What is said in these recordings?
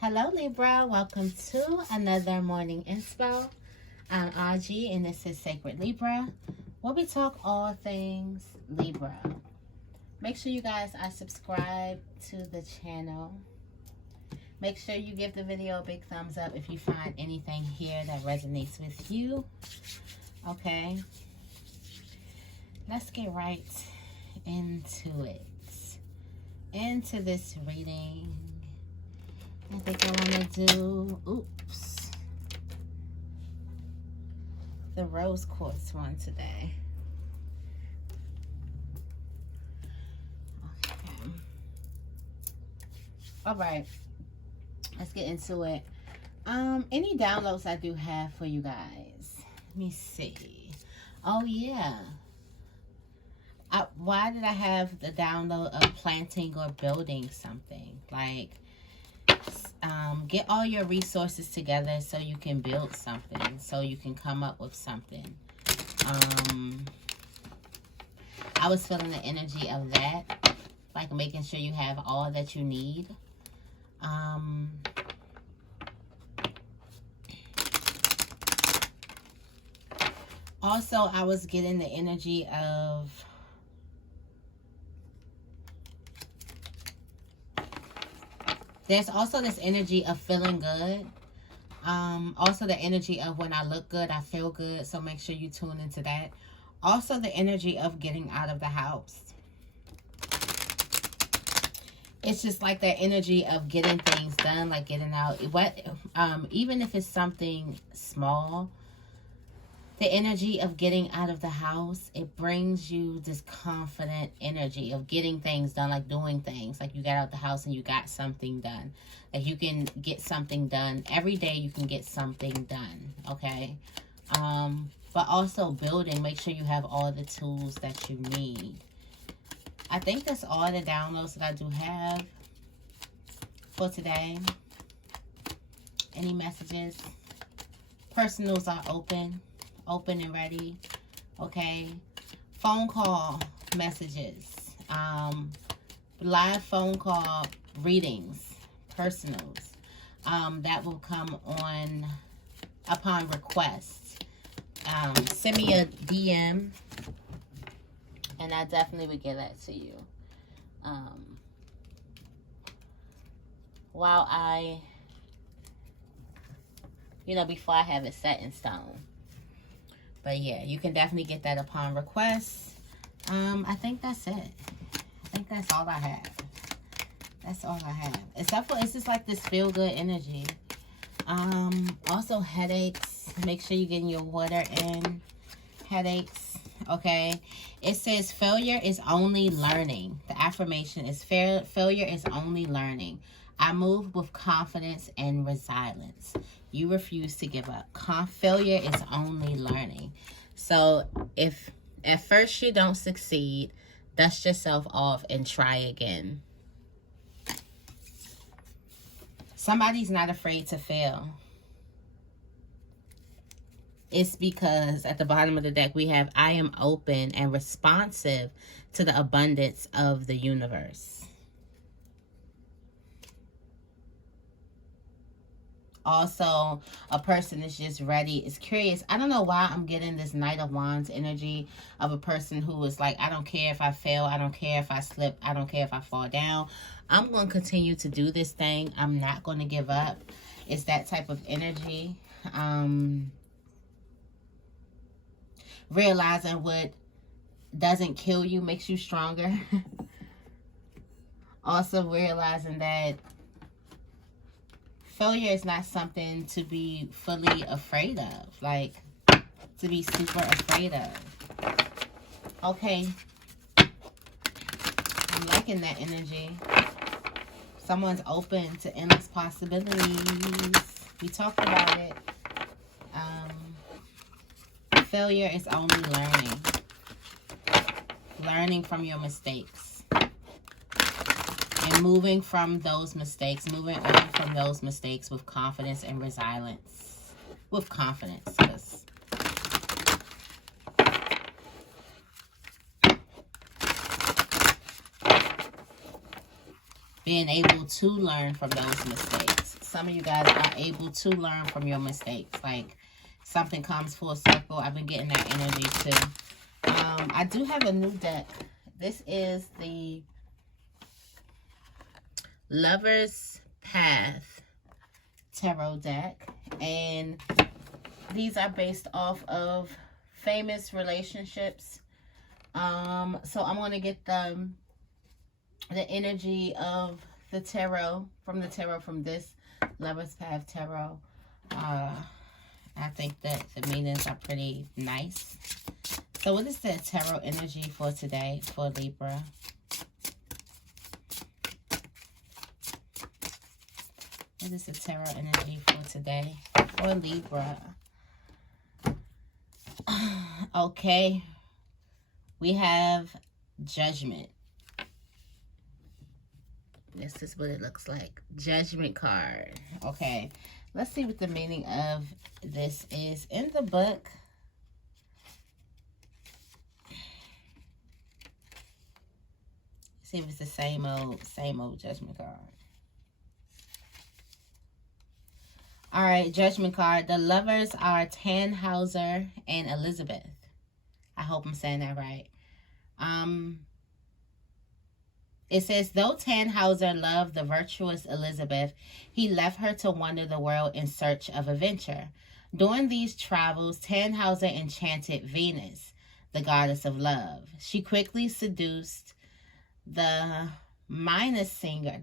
Hello Libra, welcome to another morning inspo. I'm Auji and this is Sacred Libra, where we talk all things Libra. Make sure you guys are subscribed to the channel. Make sure you give the video a big thumbs up if you find anything here that resonates with you. Okay, let's get right into it. Into this reading. I think I want to do, the rose quartz one today. Okay. All right. Let's get into it. Any downloads I do have for you guys? Let me see. Oh, yeah. Why did I have the download of planting or building something? Like, get all your resources together so you can build something, so you can come up with something. I was feeling the energy of that, like making sure you have all that you need. Also, I was getting the energy of there's also this energy of feeling good. Also the energy of when I look good, I feel good. So make sure you tune into that. Also the energy of getting out of the house. It's just like that energy of getting things done, like getting out. Even if it's something small, the energy of getting out of the house, it brings you this confident energy of getting things done, like doing things. Like you got out the house and you got something done. Like you can get something done. Every day you can get something done, okay? But also building, make sure you have all the tools that you need. I think that's all the downloads that I do have for today. Any messages? Personals are open and ready. Okay, phone call messages, live phone call readings, personals, that will come on upon request. Send me a DM and I definitely would get that to you. While I, before I have it set in stone. But yeah, you can definitely get that upon request. I think that's it. I think that's all I have. That's all I have. Except for it's just like this feel good energy. Also headaches. Make sure you're getting your water in. Headaches. Okay. It says failure is only learning. The affirmation is failure is only learning. I move with confidence and resilience. You refuse to give up. Failure is only learning. So if at first you don't succeed, dust yourself off and try again. Somebody's not afraid to fail. It's because at the bottom of the deck we have, I am open and responsive to the abundance of the universe. Also, a person is just ready, is curious. I don't know why I'm getting this Knight of Wands energy of a person who is like, I don't care if I fail. I don't care if I slip. I don't care if I fall down. I'm going to continue to do this thing. I'm not going to give up. It's that type of energy. Realizing what doesn't kill you makes you stronger. Also realizing that failure is not something to be fully afraid of, like to be super afraid of. Okay, I'm liking that energy. Someone's open to endless possibilities. We talked about it. Failure is only learning. Learning from your mistakes. And moving from those mistakes, moving on from those mistakes with confidence and resilience. With confidence, because being able to learn from those mistakes. some of you guys are able to learn from your mistakes. Like something comes full circle. I've been getting that energy too. I do have a new deck. This is the Lover's Path Tarot deck. And these are based off of famous relationships. So I'm going to get the energy of the tarot from this Lover's Path Tarot. I think that the meanings are pretty nice. So what is the tarot energy for today for Libra? What is the tarot energy for today for Libra? Okay. We have Judgment. This is what it looks like. Judgment card. Okay. Let's see what the meaning of this is in the book. See if it's the same old Judgment card. All right, Judgment card. The lovers are Tannhauser and Elizabeth. I hope I'm saying that right. It says, though Tannhauser loved the virtuous Elizabeth, he left her to wander the world in search of adventure. During these travels, Tannhauser enchanted Venus, the goddess of love. She quickly seduced the Minnesänger,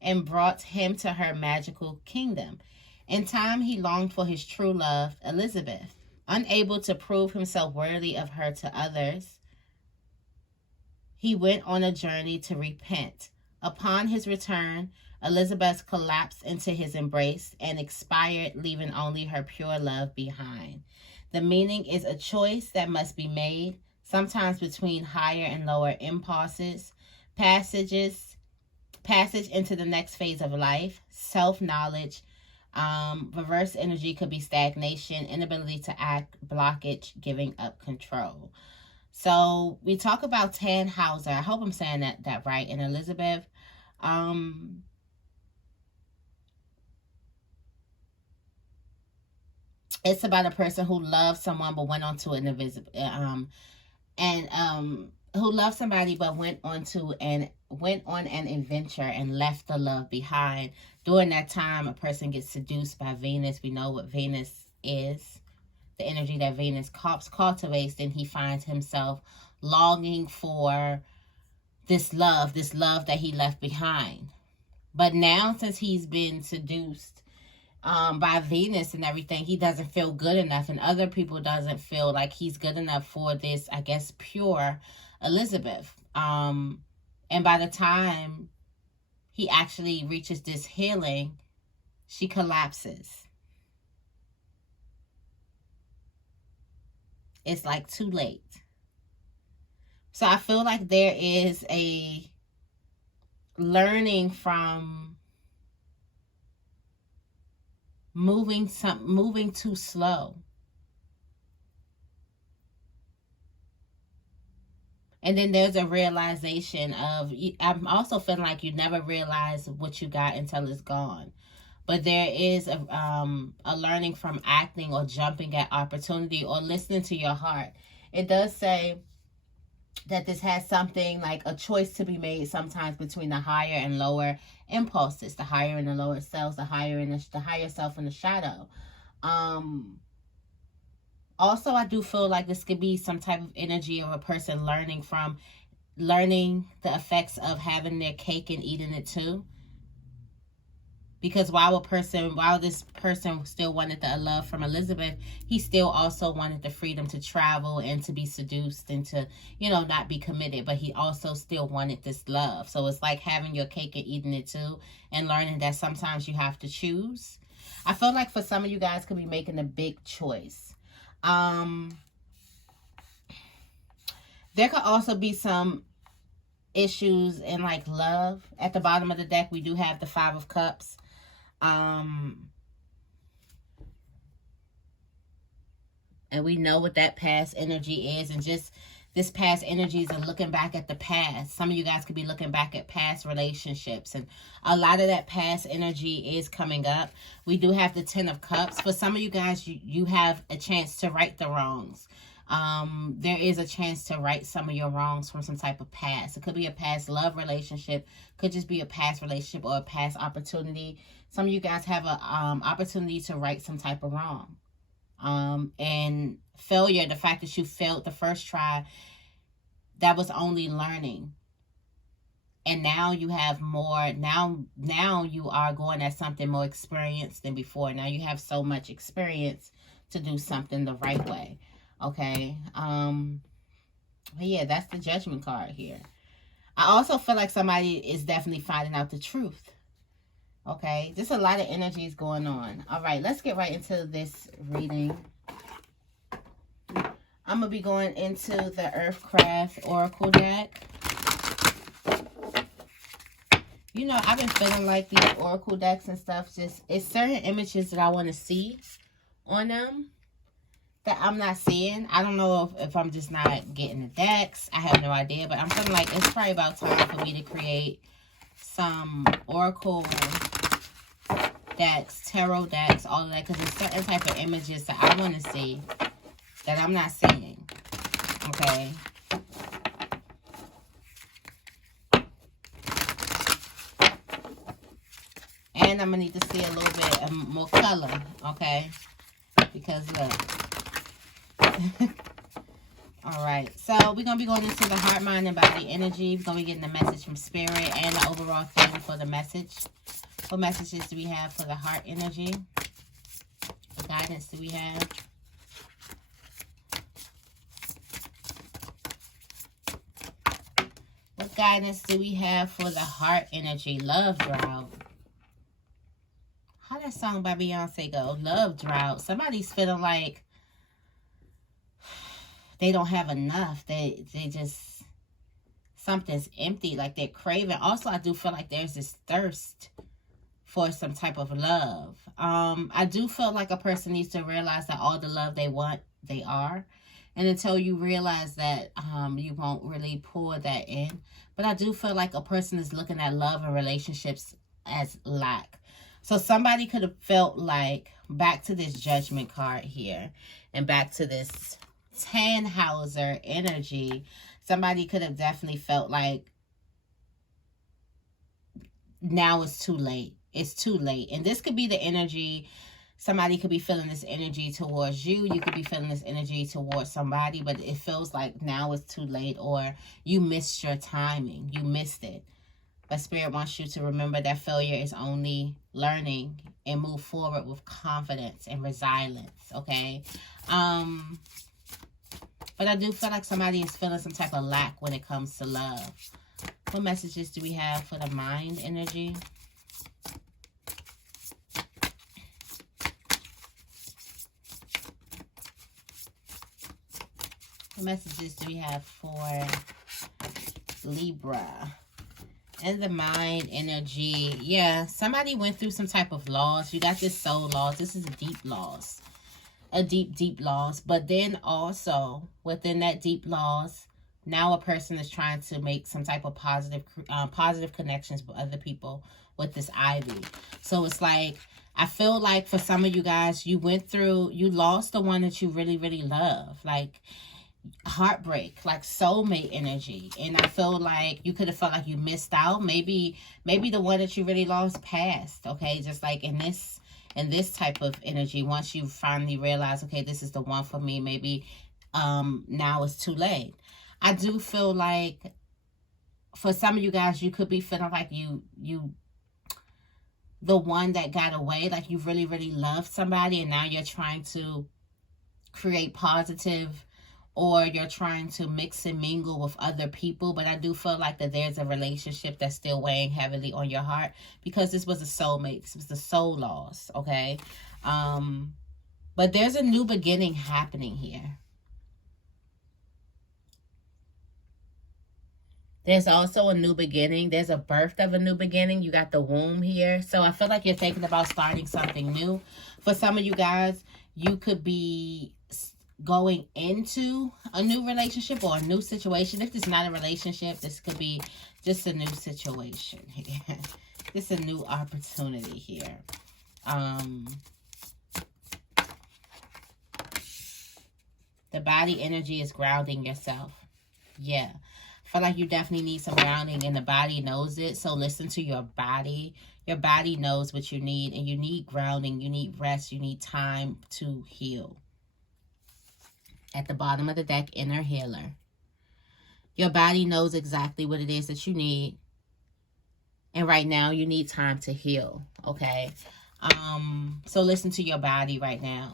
and brought him to her magical kingdom. In time, he longed for his true love, Elizabeth. Unable to prove himself worthy of her to others, he went on a journey to repent. Upon his return, Elizabeth collapsed into his embrace and expired, leaving only her pure love behind. The meaning is a choice that must be made, sometimes between higher and lower impulses, passage into the next phase of life, self-knowledge. Reverse energy could be stagnation, inability to act, blockage, giving up control. So we talk about Tannhauser. I hope I'm saying that right. And Elizabeth. It's about a person who loved someone but went on to an invisible who loved somebody but went on an adventure and left the love behind. During that time, a person gets seduced by Venus. We know what Venus is, the energy that Venus cultivates. Then he finds himself longing for this love that he left behind. But now, since he's been seduced by Venus and everything, he doesn't feel good enough, and other people doesn't feel like he's good enough for this, I guess, pure Elizabeth. And by the time he actually reaches this healing, she collapses. It's like too late. So I feel like there is a learning from moving too slow. And then there's a realization of, I'm also feeling like you never realize what you got until it's gone. But there is a learning from acting or jumping at opportunity or listening to your heart. It does say that this has something like a choice to be made sometimes between the higher and lower impulses, the higher and the lower selves, the higher self and the shadow. Also, I do feel like this could be some type of energy of a person learning the effects of having their cake and eating it too. Because while this person still wanted the love from Elizabeth, he still also wanted the freedom to travel and to be seduced and to, not be committed. But he also still wanted this love. So it's like having your cake and eating it too, and learning that sometimes you have to choose. I feel like for some of you guys could be making a big choice. There could also be some issues in like love. At the bottom of the deck, we do have the Five of Cups. And we know what that past energy is, and just this past energies and looking back at the past. Some of you guys could be looking back at past relationships, and a lot of that past energy is coming up. We do have the 10 of Cups. For some of you guys, you have a chance to right the wrongs. There is a chance to right some of your wrongs from some type of past. It could be a past love relationship, could just be a past relationship or a past opportunity. Some of you guys have a opportunity to right some type of wrong. And failure, the fact that you failed the first try, that was only learning. And now you have more, now you are going at something more experienced than before. Now you have so much experience to do something the right way. Okay. But yeah, that's the Judgment card here. I also feel like somebody is definitely finding out the truth. Okay, just a lot of energies going on. All right, let's get right into this reading. I'm going to be going into the Earthcraft Oracle deck. You know, I've been feeling like these Oracle decks and stuff, just, it's certain images that I want to see on them that I'm not seeing. I don't know if I'm just not getting the decks. I have no idea, but I'm feeling like it's probably about time for me to create some Oracle decks, tarot decks, all of that, because there's certain type of images that I want to see that I'm not seeing. Okay. And I'm going to need to see a little bit more color. Okay. Because look. Alright, so we're going to be going into the heart, mind, and body energy. We're going to be getting the message from Spirit and the overall theme for the message. What messages do we have for the heart energy? What guidance do we have? What guidance do we have for the heart energy? Love drought. How that song by Beyonce go? Love drought. Somebody's feeling like they don't have enough. They just, something's empty, like they're craving. Also, I do feel like there's this thirst for some type of love. I do feel like a person needs to realize that all the love they want, they are. And until you realize that, you won't really pour that in. But I do feel like a person is looking at love and relationships as lack. So somebody could have felt like, back to this Judgment card here, and back to this Tannhauser energy, somebody could have definitely felt like now it's too late. It's too late. And this could be the energy. Somebody could be feeling this energy towards you. You could be feeling this energy towards somebody, but it feels like now it's too late, or you missed your timing. You missed it. But Spirit wants you to remember that failure is only learning, and move forward with confidence and resilience. Okay. But I do feel like somebody is feeling some type of lack when it comes to love. What messages do we have for the mind energy? What messages do we have for Libra? And the mind energy. Yeah, somebody went through some type of loss. You got this soul loss. This is a deep loss. A deep loss. But then also, within that deep loss, now a person is trying to make some type of positive connections with other people with this Ivy. So it's like, I feel like for some of you guys, you lost the one that you really, really love. Like, heartbreak, like soulmate energy. And I feel like you could have felt like you missed out. Maybe the one that you really lost passed. Okay, just like in this type of energy, once you finally realize, okay, this is the one for me, maybe now it's too late. I do feel like for some of you guys, you could be feeling like you the one that got away, like you really, really loved somebody, and now you're trying to create positive, or you're trying to mix and mingle with other people. But I do feel like that there's a relationship that's still weighing heavily on your heart, because this was a soulmate. This was the soul loss, okay? But there's a new beginning happening here. There's also a new beginning. There's a birth of a new beginning. You got the womb here. So I feel like you're thinking about starting something new. For some of you guys, you could be going into a new relationship or a new situation. If it's not a relationship, this could be just a new situation here. This is a new opportunity here. The body energy is grounding yourself. Yeah. I feel like you definitely need some grounding, and the body knows it. So listen to your body. Your body knows what you need, and you need grounding. You need rest. You need time to heal. At the bottom of the deck, Inner Healer. Your body knows exactly what it is that you need. And right now, you need time to heal. Okay? So listen to your body right now.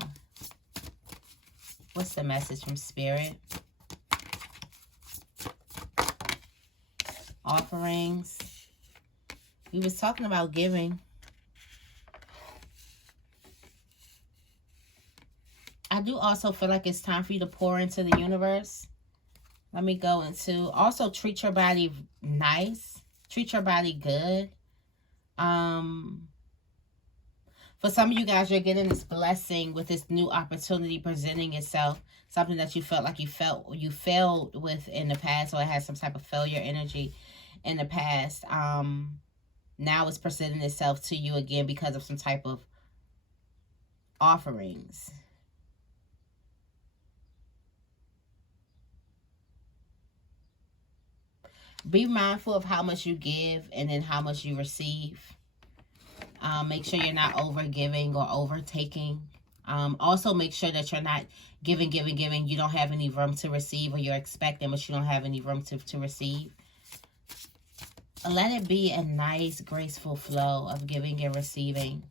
What's the message from Spirit? Offerings. We was talking about giving. I do also feel like it's time for you to pour into the universe. Let me go into... Also, treat your body nice. Treat your body good. For some of you guys, you're getting this blessing with this new opportunity presenting itself. Something that you felt like you failed with in the past, or it had some type of failure energy in the past. Now it's presenting itself to you again because of some type of offerings. Be mindful of how much you give and then how much you receive. Make sure you're not over giving or overtaking. Also make sure that you're not giving. You don't have any room to receive, or you're expecting, but you don't have any room to receive. Let it be a nice, graceful flow of giving and receiving.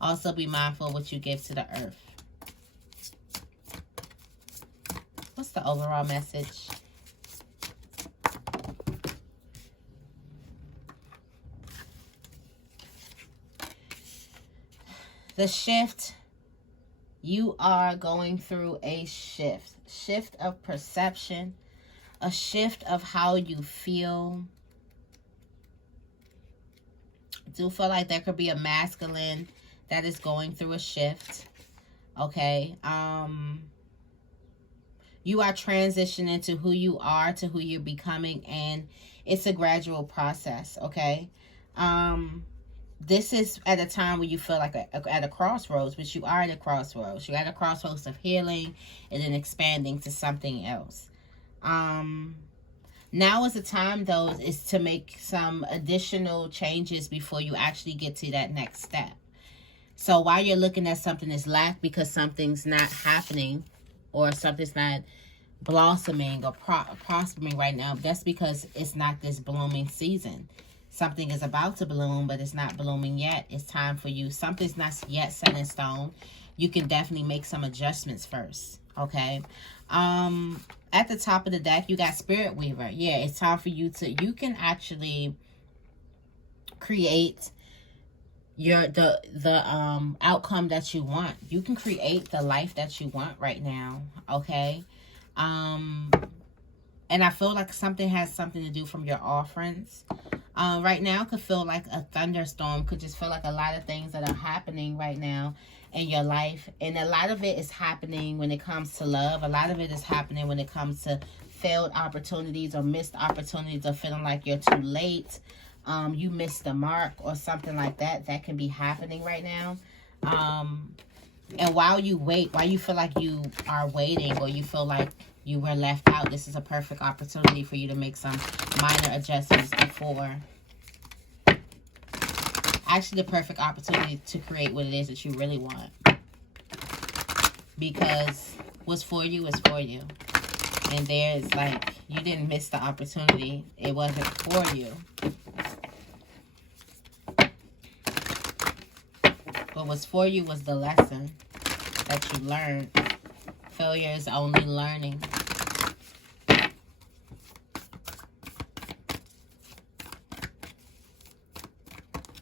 Also be mindful of what you give to the earth. What's the overall message? The shift. You are going through a shift. Shift of perception. A shift of how you feel. I do feel like there could be a masculine that is going through a shift. Okay. You are transitioning to who you are, to who you're becoming, and it's a gradual process. Okay. This is at a time when you feel like at a crossroads, but you are at a crossroads. You're at a crossroads of healing and then expanding to something else. Now is the time, though, is to make some additional changes before you actually get to that next step. So while you're looking at something that's lacked because something's not happening or something's not blossoming or prospering right now, that's because it's not this blooming season. Something is about to bloom, but it's not blooming yet. It's time for you. Something's not yet set in stone. You can definitely make some adjustments first. Okay. At the top of the deck, you got Spirit Weaver. Yeah, it's time for you to... You can actually create the outcome that you want. You can create the life that you want right now. Okay. And I feel like something has something to do from your offerings. Right now could feel like a thunderstorm. Could just feel like a lot of things that are happening right now in your life. And a lot of it is happening when it comes to love. A lot of it is happening when it comes to failed opportunities or missed opportunities, or feeling like you're too late. You missed the mark or something like that. That can be happening right now. And while you wait, while you feel like you are waiting, or you feel like you were left out, this is a perfect opportunity for you to make some minor adjustments before. Actually, the perfect opportunity to create what it is that you really want. Because what's for you is for you. And there's like, you didn't miss the opportunity. It wasn't for you. But what's for you was the lesson that you learned. Failure is only learning.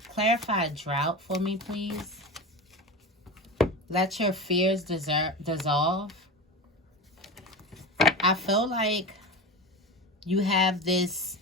Clarify drought for me, please. Let your fears dissolve. I feel like you have this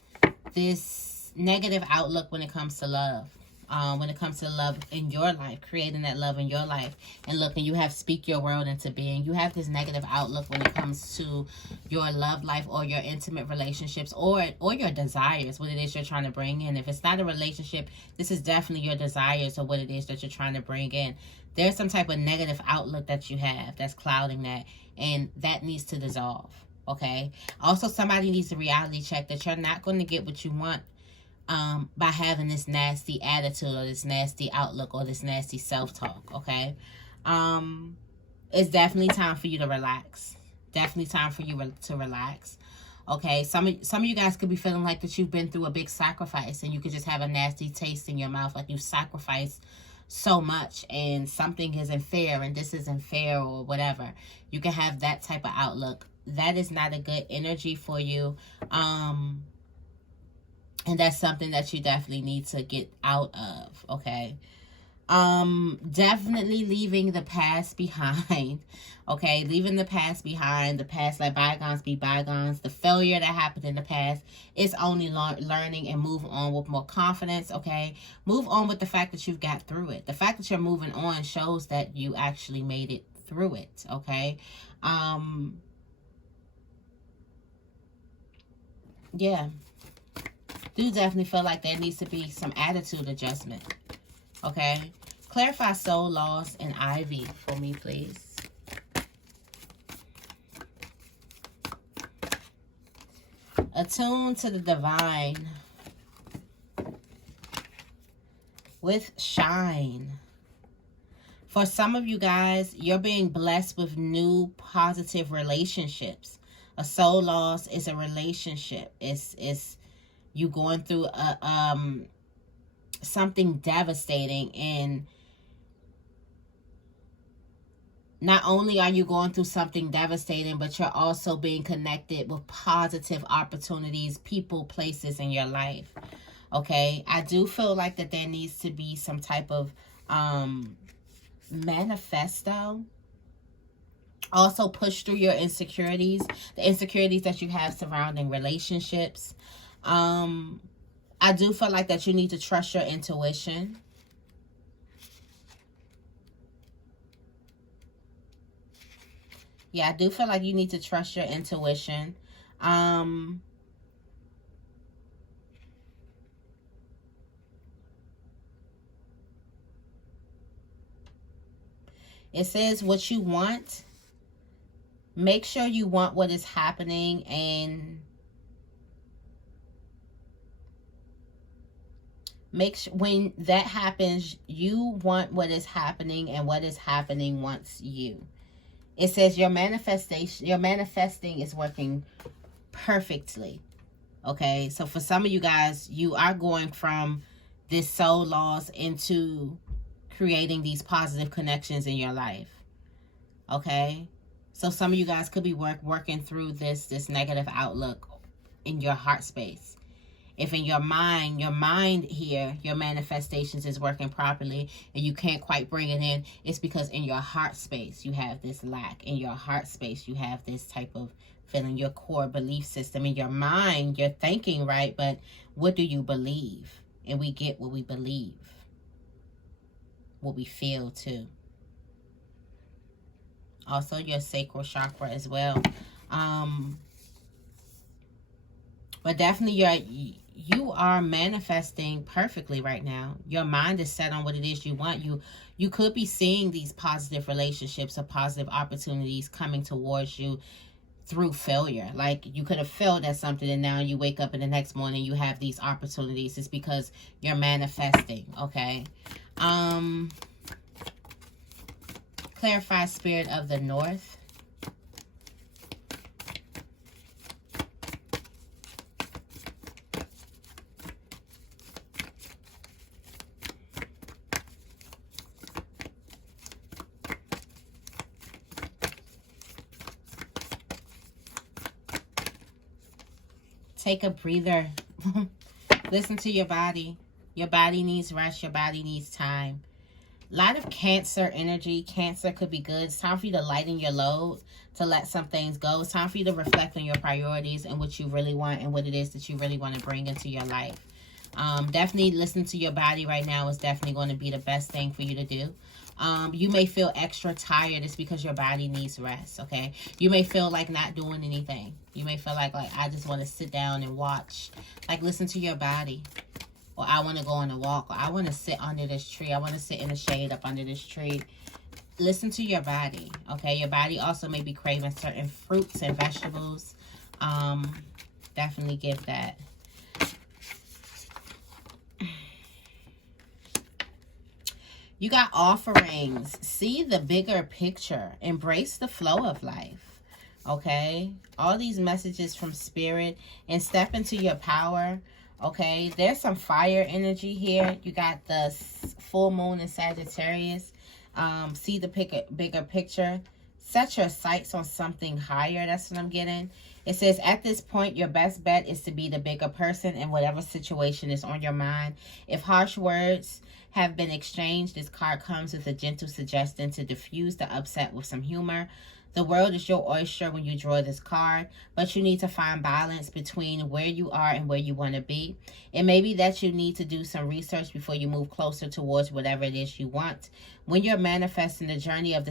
negative outlook when it comes to love. when it comes to love in your life, creating that love in your life. And look, and you have speak your world into being. You have this negative outlook when it comes to your love life or your intimate relationships or your desires, what it is you're trying to bring in. If it's not a relationship, this is definitely your desires or what it is that you're trying to bring in. There's some type of negative outlook that you have that's clouding that, and that needs to dissolve, okay? Also, somebody needs to reality check that you're not going to get what you want by having this nasty attitude or this nasty outlook or this nasty self-talk, okay? It's definitely time for you to relax. Definitely time for you to relax, okay? Some of you guys could be feeling like that you've been through a big sacrifice and you could just have a nasty taste in your mouth, like you sacrificed so much and something isn't fair and this isn't fair or whatever. You can have that type of outlook. That is not a good energy for you. And that's something that you definitely need to get out of, okay? Definitely leaving the past behind, okay? Leaving the past behind, the past, let bygones be bygones. The failure that happened in the past is only learning, and move on with more confidence, okay? Move on with the fact that you've got through it. The fact that you're moving on shows that you actually made it through it, okay? Yeah. Do definitely feel like there needs to be some attitude adjustment, okay? Clarify soul loss and Ivy for me, please. Attune to the divine with shine. For some of you guys, you're being blessed with new positive relationships. A soul loss is a relationship. It's you going through a something devastating, and not only are you going through something devastating, but you're also being connected with positive opportunities, people, places in your life, okay? I do feel like that there needs to be some type of manifesto. Also, push through your insecurities, the insecurities that you have surrounding relationships. I do feel like that you need to trust your intuition. Yeah, I do feel like you need to trust your intuition. It says what you want. Make sure you want what is happening, and make sure when that happens, you want what is happening, and what is happening wants you. It says your manifesting is working perfectly. Okay, so for some of you guys, you are going from this soul loss into creating these positive connections in your life. Okay, so some of you guys could be working through this negative outlook in your heart space. If in your mind here, your manifestations is working properly and you can't quite bring it in, it's because in your heart space, you have this lack. In your heart space, you have this type of feeling, your core belief system. In your mind, you're thinking right, but what do you believe? And we get what we believe, what we feel too. Also, your sacral chakra as well. But definitely you are manifesting perfectly right now. Your mind is set on what it is you want. You could be seeing these positive relationships or positive opportunities coming towards you through failure. Like you could have failed at something and now you wake up in the next morning, you have these opportunities. It's because you're manifesting, okay? Clarify spirit of the north. Take a breather. Listen to your body. Your body needs rest. Your body needs time. A lot of Cancer energy. Cancer could be good. It's time for you to lighten your load, to let some things go. It's time for you to reflect on your priorities and what you really want and what it is that you really want to bring into your life. Definitely listen to your body right now is definitely going to be the best thing for you to do. You may feel extra tired. It's because your body needs rest, okay? You may feel like not doing anything. You may feel like I just want to sit down and watch. Like, listen to your body. Or I want to go on a walk. Or I want to sit under this tree. I want to sit in the shade up under this tree. Listen to your body, okay? Your body also may be craving certain fruits and vegetables. Definitely give that. You got offerings. See the bigger picture. Embrace the flow of life, okay? All these messages from Spirit, and step into your power, okay? There's some fire energy here. You got the full moon in Sagittarius. See the bigger picture. Set your sights on something higher. That's what I'm getting. It says, at this point, your best bet is to be the bigger person in whatever situation is on your mind. If harsh words have been exchanged, this card comes with a gentle suggestion to diffuse the upset with some humor. The world is your oyster when you draw this card, but you need to find balance between where you are and where you want to be. It may be that you need to do some research before you move closer towards whatever it is you want. When you're manifesting, the journey of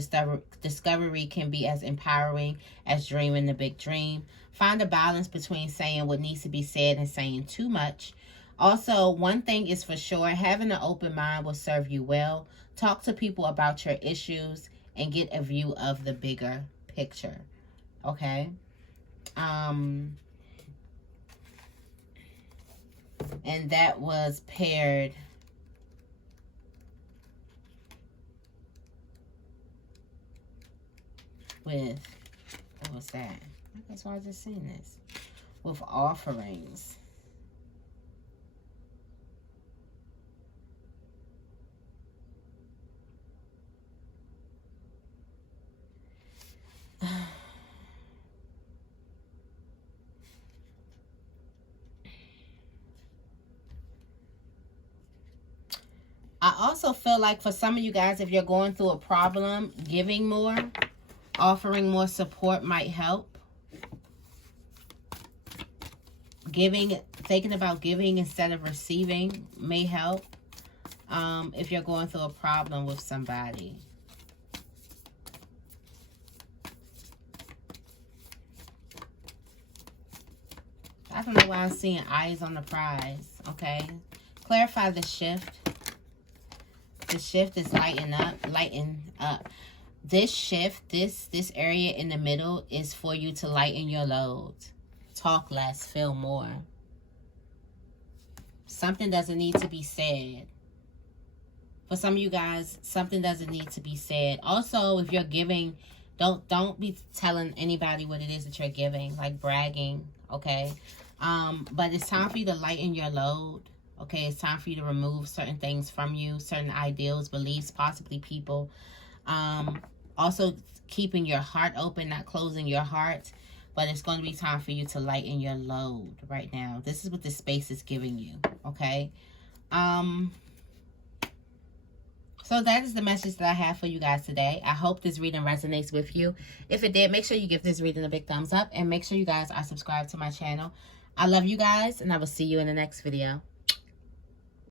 discovery can be as empowering as dreaming the big dream. Find a balance between saying what needs to be said and saying too much. Also, one thing is for sure, having an open mind will serve you well. Talk to people about your issues and get a view of the bigger picture, okay? And that was paired with, what was that? I guess why I just seen this. With offerings. I also feel like for some of you guys, if you're going through a problem, giving more, offering more support might help. Giving, thinking about giving instead of receiving may help. If you're going through a problem with somebody. I don't know why I'm seeing eyes on the prize, okay? Clarify the shift. The shift is lighten up. This shift, this area in the middle is for you to lighten your load. Talk less, feel more. Something doesn't need to be said. For some of you guys, something doesn't need to be said. Also, if you're giving, don't be telling anybody what it is that you're giving, like bragging, okay? But it's time for you to lighten your load. Okay, it's time for you to remove certain things from you, certain ideals, beliefs, possibly people. Also, keeping your heart open, not closing your heart. But it's going to be time for you to lighten your load right now. This is what this space is giving you, okay? So that is the message that I have for you guys today. I hope this reading resonates with you. If it did, make sure you give this reading a big thumbs up. And make sure you guys are subscribed to my channel. I love you guys, and I will see you in the next video.